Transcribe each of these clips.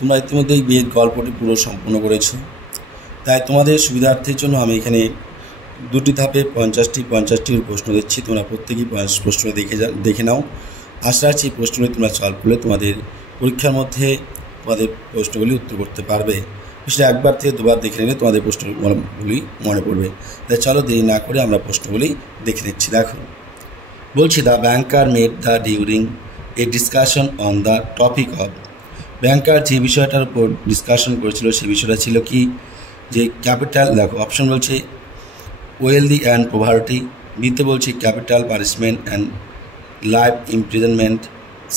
তোমরা ইতিমধ্যেই বেদ গল্পটি পুরো সম্পূর্ণ করেছো, তাই তোমাদের সুবিধার্থের জন্য আমি এখানে দুটি ধাপে 50টির প্রশ্ন দিচ্ছি। তোমরা প্রত্যেকেই প্রশ্ন দেখে নাও। আশা রাখছি এই প্রশ্নগুলি তোমরা সলভ করলে তোমাদের পরীক্ষার মধ্যে তোমাদের প্রশ্নগুলি উত্তর করতে পারবে। সেটা একবার থেকে দুবার দেখে নিলে তোমাদের প্রশ্নগুলি মনে পড়বে। তাই চলো দেরি না করে আমরা প্রশ্নগুলি দেখে নিচ্ছি। দেখো, বলছি the banker made the during a discussion on the topic of. Banker যে বিষয়টার উপর ডিসকাশন করেছিল সেই বিষয়টা ছিল কি, যে ক্যাপিটাল। দেখো অপশন বলছে ওয়েলদি অ্যান্ড পভার্টি, বিতে বলছে capital punishment and life imprisonment,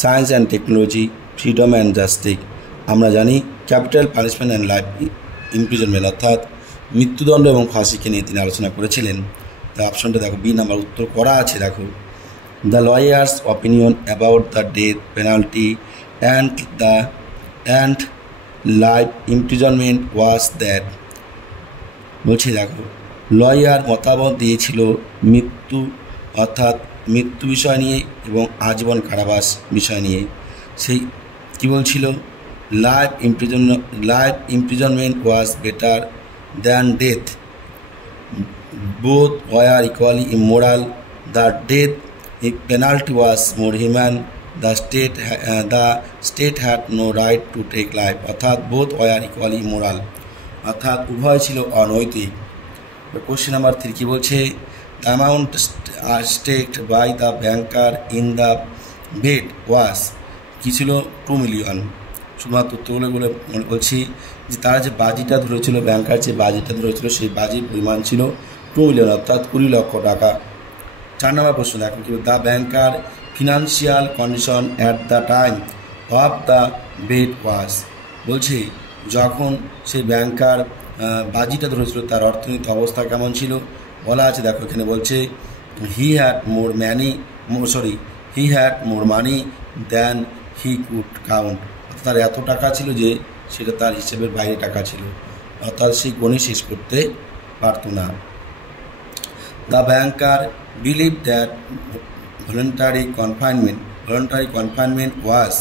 science and technology, freedom and justice. আমরা জানি capital punishment and life imprisonment অর্থাৎ মৃত্যুদণ্ড এবং ফাঁসিকে নিয়ে তিনি আলোচনা করেছিলেন। তা অপশনটা দেখো বি নাম্বার উত্তর করা আছে। দেখো, the lawyers opinion about the death penalty and life imprisonment was that. বলছি দেখো, লয়ার মতামত দিয়েছিল মৃত্যু অর্থাৎ মৃত্যু বিষয় নিয়ে এবং আজীবন কারাবাস বিষয় নিয়ে। সেই কী বলছিল, life imprisonment was better than death, both were equally immoral, the death penalty was more human, the state had no right to take life, অর্থাৎ বোথ ওয়ার ইকুয়ালি ইমোরাল, অর্থাৎ উভয় ছিল অনৈতিক। কোশ্চেন নাম্বার 3 কী বলছে, the amount staked by the banker in the bet was, কী ছিল, 2 million. শুধুমাত্র উত্তরগুলো মনে বলছি যে তারা যে বাজিটা ধরেছিল, ব্যাংকার যে বাজিটা ধরেছিল সেই বাজির পরিমাণ ছিল 2 মিলিয়ন অর্থাৎ 20 লক্ষ টাকা। 4 নম্বর প্রশ্ন দেখো, কি the banker financial condition at the time of the bet was. বলছি যখন সেই ব্যাংকার বাজিটা ধরেছিল তার অর্থনৈতিক অবস্থা কেমন ছিল বলা আছে। দেখো এখানে বলছে he had more money than he could count, অর্থাৎ তার এত টাকা ছিল যে সেটা তার হিসেবের বাইরে টাকা ছিল, অর্থাৎ সেই গণে শেষ করতে পারত না। The banker believe that voluntary confinement was.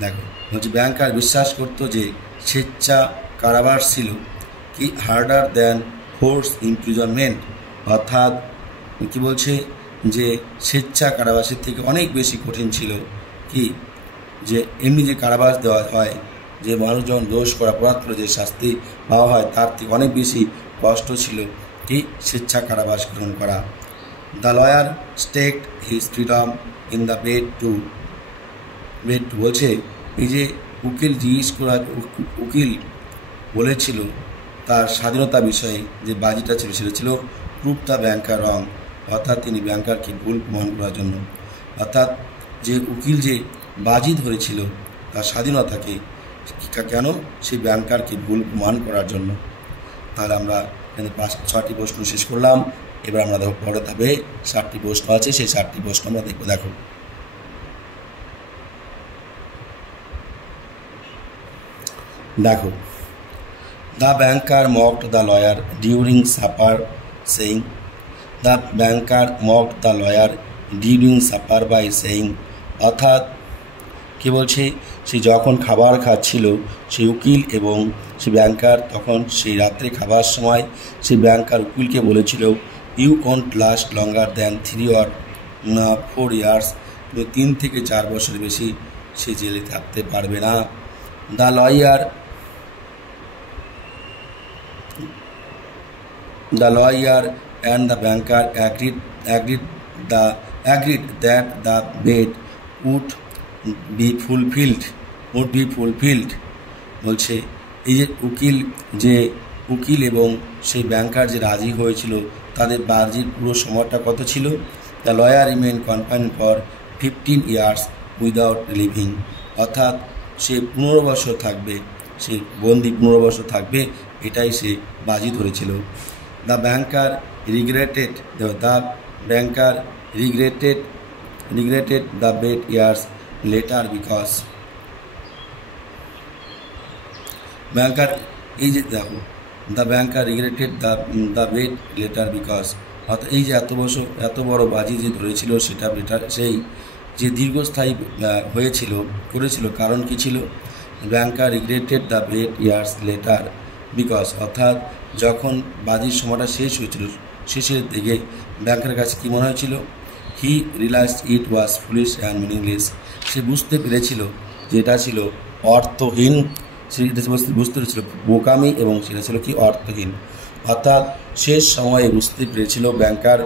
দেখো বলছি ব্যাংকার বিশ্বাস করত যে স্বেচ্ছা কারাবাস ছিল কি হার্ডার দ্যান ফোর্স ইমপ্রিজনমেন্ট, অর্থাৎ কি বলছে যে স্বেচ্ছা কারাবাসের থেকে অনেক বেশি কঠিন ছিল কি, যে এমনি যে কারাবাস দেওয়া হয়, যে মানুষ যখন দোষ করা অপরাধ করে যে শাস্তি পাওয়া হয় তার থেকে অনেক বেশি কষ্ট ছিল কি স্বেচ্ছা কারাবাস গ্রহণ করা। The lawyer staked his freedom in the bet too বলছে এই যে উকিল বলেছিল তার স্বাধীনতা বিষয়ে যে বাজিটা ছিল সেটা ছিল প্রুভ দ্য ব্যাংকার রং, অর্থাৎ তিনি ব্যাংকারকে ভুল প্রমাণ করার জন্য, অর্থাৎ যে উকিল যে বাজি ধরেছিল তার স্বাধীনতাকে কেন, সেই ব্যাংকারকে ভুল প্রমাণ করার জন্য। তাহলে আমরা এখানে 6টি প্রশ্ন শেষ করলাম। এবার আমরা দেখো পরের ধাপে 7টি প্রশ্ন আছে, সেই 7টি প্রশ্ন আমরা দেখব। দেখো the banker mocked the lawyer during supper saying, the banker mocked the lawyer during supper by saying, অর্থাৎ কি বলছে, সে যখন খাবার খাচ্ছিল সেই উকিল এবং সে ব্যাংকার তখন সেই রাত্রে খাবার সময় সেই ব্যাংকার উকিলকে বলেছিল you won't last longer than 3 or 4 years, 3 থেকে 4 বছর বেশি সে জেলে থাকতে পারবে না। The law and the banker agreed that the bed would be fulfilled। বলছে এই যে উকিল এবং সেই ব্যাংকার যে রাজি হয়েছিল তাদের বাজির পুরো সময়টা কত ছিল। The lawyer remain confined for 15 years without living, অর্থাৎ সে 15 বছর থাকবে, সে বন্দি 15 বছর থাকবে, এটাই সে বাজি ধরেছিল। The banker regretted the bet years later because. Banker এই যে দেখো the banker regretted the bet later because, অর্থাৎ এই যে এত বড় বাজি যে ধরেছিল সেটা সেই যে দীর্ঘস্থায়ী করেছিল কারণ কি ছিল, banker regretted the bet years later because, অর্থাৎ যখন বাজির সময়টা শেষ হয়েছিল শেষের দিকে ব্যাংকের কাছে কী মনে হয়েছিল, he realised it was foolish and meaningless, সে বুঝতে পেরেছিল যে এটা ছিল অর্থহীন, সে বুঝতে পেরেছিল বোকামি এবং সেটা ছিল কি অর্থহীন। অর্থাৎ শেষ সময়ে বুঝতে পেরেছিল ব্যাংকার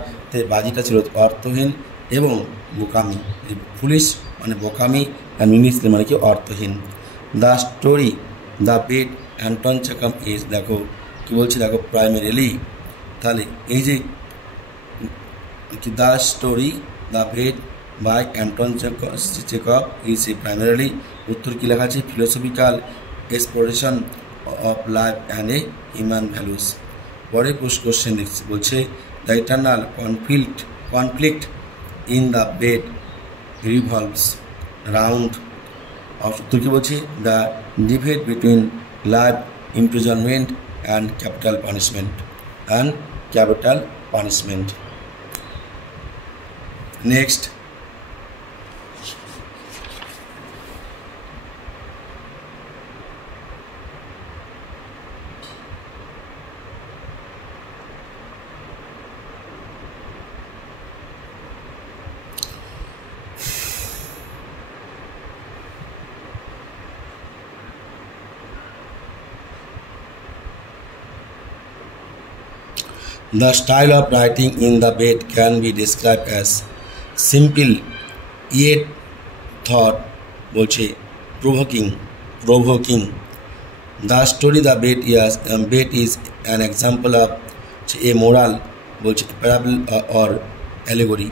বাজিটা ছিল অর্থহীন এবং বোকামি। ফুলিশ মানে বোকামি আর মিনিংলেস মানে কি অর্থহীন। The story the bet Anton Chekhov is, দেখো কী বলছি, দেখো প্রাইমারিলি, তাহলে এই যে the story the bet by Anton Chekhov is a primarily, উত্তর কী লেখা আছে, philosophical exploration of life and a human values. পরে কোশ্চেন দেখছি, বলছে the eternal conflict in the bet revolves round, উত্তর কী বলছে, the debate between life imprisonment and capital punishment. Next, the style of writing in the bed can be described as simple yet thought বলছে provoking. The story the bed is an example of a moral বলছে parable or allegory.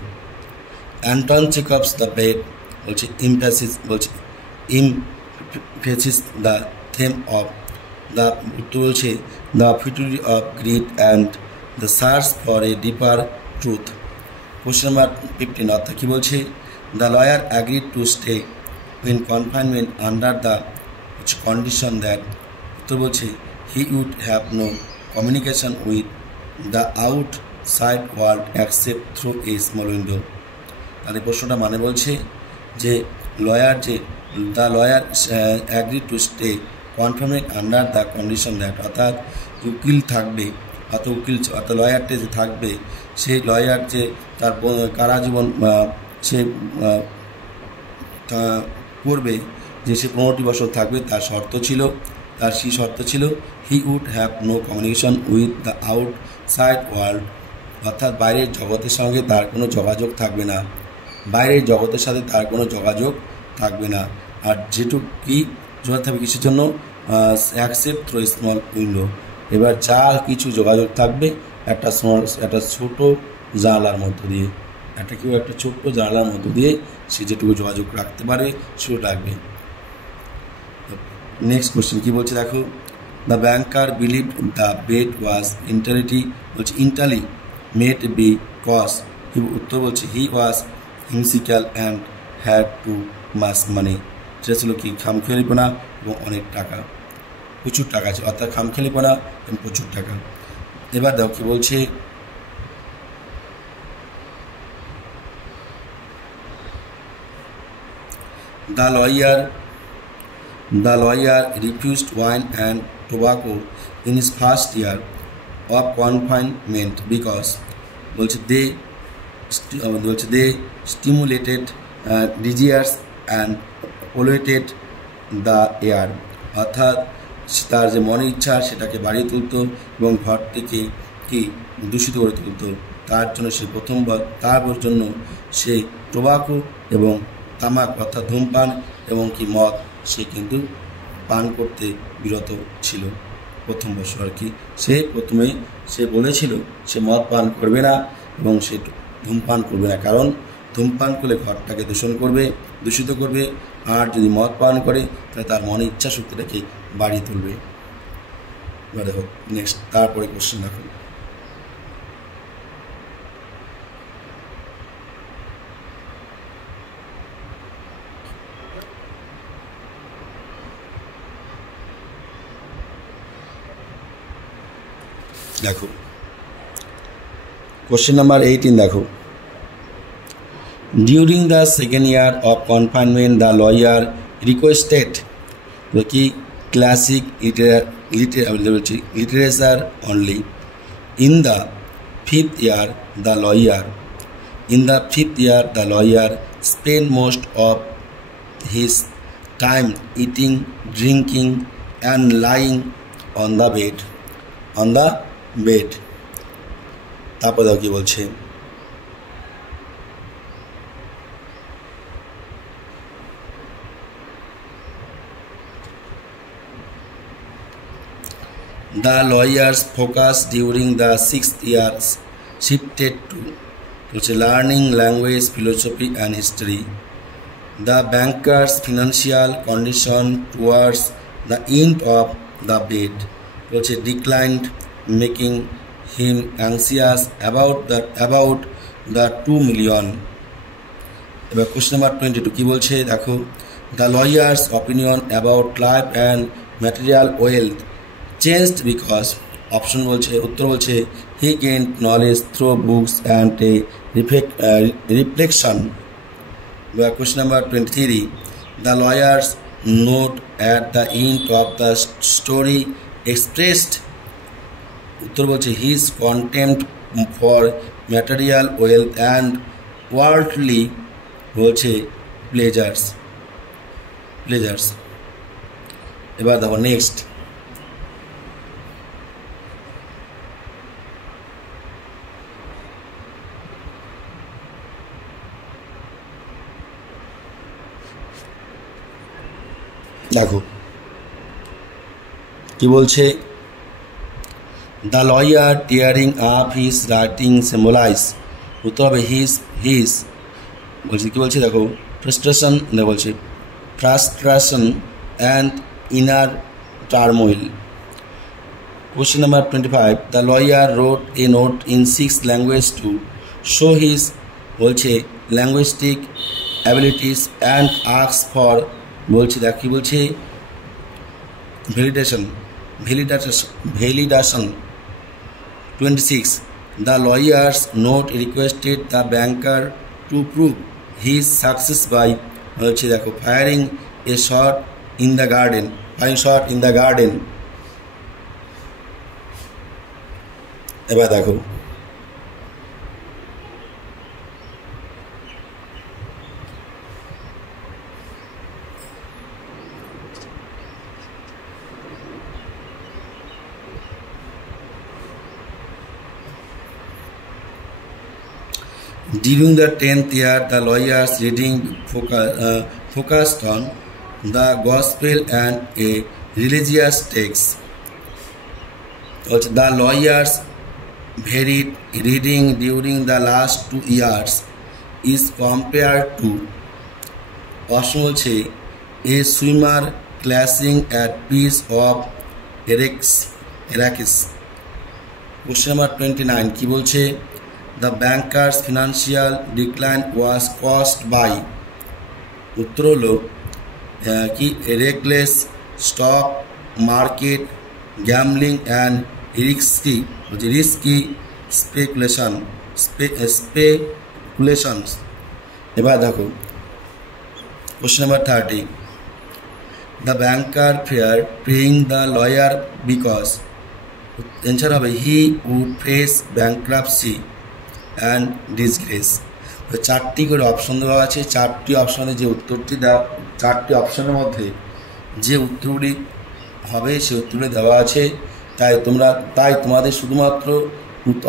Anton Chekhov's the bed বলছে emphasis the theme of the বলছে the futility of greed and the search for a deeper truth. Question number 15, অর্থাৎ কী বলছে, the lawyer agreed to stay in confinement under the condition that, উত্তর বলছে he would have no communication with the outside world except through a small window. তাহলে প্রশ্নটা মানে বলছে যে the lawyer agreed to stay confinement under the condition that, অর্থাৎ উকিল থাকবে, অর্থাৎ লয়ারটা যে থাকবে, সেই লয়ার যে তার কারাজীবন সে করবে, যে সে 15টি বছর থাকবে, তার সেই শর্ত ছিল he would have no communication with the outside world, অর্থাৎ বাইরের জগতের সঙ্গে তার কোনো যোগাযোগ থাকবে না, বাইরের জগতের সাথে তার কোনো যোগাযোগ থাকবে না। আর যেটুকু কি যোগাযোগ থাকবে কিসের জন্য, অ্যাকসেপ্ট থ্রু স্মল উইন্ডো, এবার যা কিছু যোগাযোগ থাকবে একটা ছোট জানলার মধ্য দিয়ে, একটা ছোট্ট জানলার মধ্য দিয়ে সে যেটুকু যোগাযোগ রাখতে পারে সেটা রাখবে। নেক্সট কোশ্চেন কী বলছে, দেখো the banker believe the bet was initially made because, উত্তর বলছে he was whimsical and had to mass money, সেটা ছিল কি খামখেয়ালিপনা এবং অনেক টাকা, প্রচুর টাকা আছে, অর্থাৎ খামখেয়ালিপনা এবং প্রচুর টাকা। এবার দেখো কি বলছে, the lawyer refused wine and tobacco in his first year of confinement because they stimulated disease and polluted the air, অর্থাৎ তার যে মনের ইচ্ছা সেটাকে বাড়িয়ে তুলত এবং ঘরটিকে কি দূষিত করে তুলত, তার জন্য সে টোবাকো এবং তামাক অর্থাৎ ধূমপান এবং কি মদ সে কিন্তু পান করতে বিরত ছিল প্রথম বছর আর কি। সে বলেছিল সে মদ পান করবে না এবং সে ধূমপান করবে না, কারণ ধূমপান করলে ঘরটাকে দূষিত করবে, আর যদি মদ পান করে তাহলে তার মনে ইচ্ছা শক্তিটাকে বাড়িয়ে তুলবে। এবার দেখো নেক্সট, তারপরে কোশ্চেন দেখো, দেখো কোশ্চেন নাম্বার 18 দেখো, during the second year of confinement the lawyer requested তো কি classic literature only. In the fifth year the lawyer spent most of his time eating, drinking, and lying on the bed. তারপর দেখো কি বলছে, the lawyer's focus during the 6th year shifted to learning language, philosophy, and history. The banker's financial condition towards the end of the bed declined, making him anxious about the 2 million. এবার question number 22 কি বলছে দেখো, the lawyer's opinion about life and material wealth changed because option বলছে, উত্তর বলছে he gained knowledge through books and a reflection. Question number 23, the lawyer's note at the end of the story expressed, উত্তর বলছে his contempt for material wealth and worldly বলছে pleasures. এবার দেখো next, দেখো কি বলছে, the lawyer tearing up his writing symbolise, উত্তর হবে হিজ বলছে কি বলছে দেখো frustration and inner turmoil. Question number 25, the lawyer wrote a note in 6 language to show his বলছে linguistic abilities and ask for বলছে দেখ কি বলছে validation. 26, the lawyer's note requested the banker to prove his success by বলছে দেখো firing a shot in the garden. এবার দেখো during the 10th year, the lawyer's reading focused on the gospel and a religious text. The lawyer's varied reading during the last 2 years is compared to a swimmer clashing at piece of Arrakis. Question number 29 কি বলছে, the banker's financial decline was caused by উত্তর হলো কি reckless stock market gambling and risky speculations. এবার দেখো question number 30, the banker feared paying the lawyer because answer হবে he would face bankruptcy and disgrace. তো 4টি করে অপশন দেওয়া আছে, 4টি অপশনে যে উত্তরটি দেওয়া, 4টি অপশনের মধ্যে যে উত্তরটি হবে সে উত্তরটি দেওয়া আছে। তাই তোমাদের শুধুমাত্র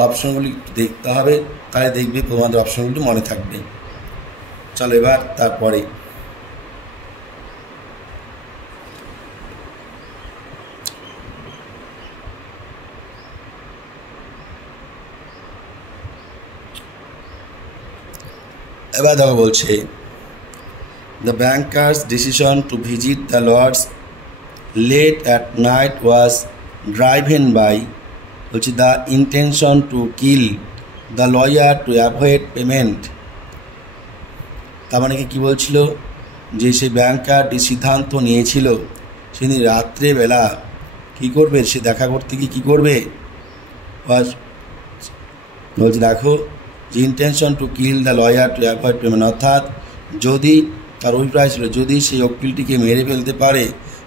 অপশনগুলি দেখতে হবে, তাই দেখবে তোমাদের অপশনগুলি মনে থাকবে। চলো এবার তারপরে এবার দেখো বলছে the banker's decision to visit the lords late at night was driven by বলছে the intention to kill the lawyer to avoid payment। তার মানে কি বলছিল যে সে ব্যাংকার সিদ্ধান্ত নিয়েছিল সেদিন রাত্রেবেলা কী করবে, সে দেখা করতে গিয়ে কী করবে বলছে দেখো যে intention to kill the lawyer to avoid payment, অর্থাৎ যদি তার অভিপ্রায় ছিল যদি সেই উকিলটিকে মেরে ফেলতে পারে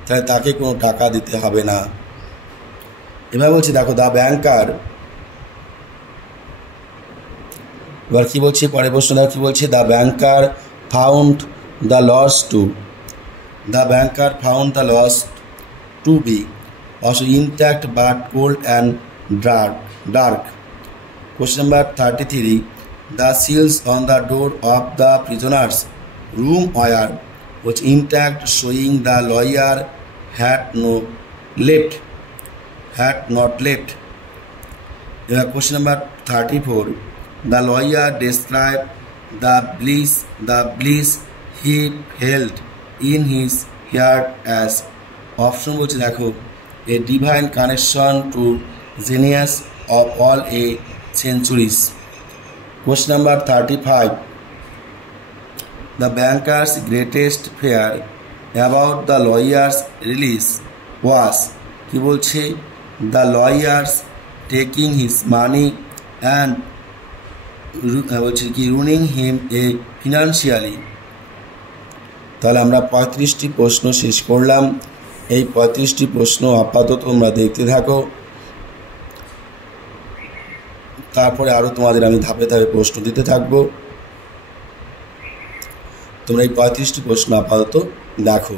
তাহলে তাকে কোনো টাকা দিতে হবে না। এবার বলছি দেখো দ্য ব্যাংকার, এবার কী বলছি পরে প্রশ্নটা কী বলছে, the banker found the loss to, the banker found the loss to be also intact but cold and dark. Question number 33. The seals on the door of the prisoner's room were was intact, showing the lawyer had not left. Question number 34. The lawyer described the bliss he felt in his heart as option বলছে দেখো a divine connection to genius of all a centuries. Question number 35. The banker's greatest fear about the lawyer's release was কি বলছে the lawyers taking his money and বলছে কি ruining him financially. তাহলে আমরা 35টি প্রশ্ন শেষ করলাম। এই 35টি প্রশ্ন আপাতত তোমরা দেখতে থাকো, তারপরে আরও তোমাদের আমি ধাপে ধাপে প্রশ্ন দিতে থাকবো। তোমরা এই 35টি প্রশ্ন আপাতত দেখো।